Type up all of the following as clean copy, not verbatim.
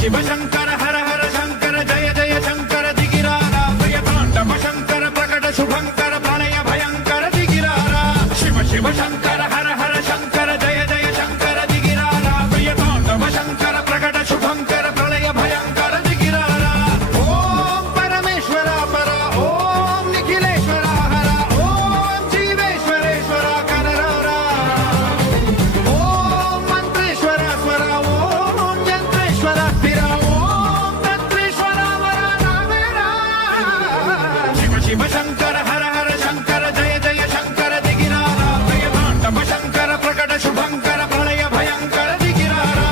శివ శంకర హర హర శంకర జయ జయ శంకర దిగిరారా ప్రియతాండవ శంకర ప్రకట శుభంకర ప్రళయ భయంకర దిగిరారా శివ శివ శంకర హర హర శంకర జయ జయ శంకర దిగిరారా ప్రియతాండవ శంకర ప్రకట శుభంకర ప్రళయ భయంకర దిగిరారా ఓం పరమేశ్వర పర ఓం నిఖిలేశ్వర హర ఓం జీవేశ్వరేశ్వర కరరారా ఓం మంత్రేశ్వర స్వర ఓం యంత్రేశ్వర స్థిర ఓం తంత్రేశ్వర వరదావేరా శివ శివ శంకర హర హర శంకర జయ జయ శంకర దిగిరారా ప్రియతాండవ శంకర ప్రకట శుభంకర ప్రళయ భయంకర దిగిరారా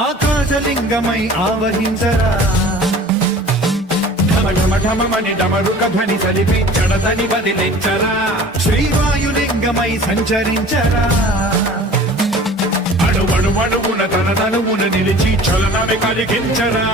ఆకాశలింగమై ఆవహించరా ఢమ ఢమ ఢమమని డమరుక ధ్వని సలిపి చడదని బదిలించరా శ్రీవాయులింగమై సంచరించరా అణువణువున తన తనువున నిలిచి చలనమే కలిగించరా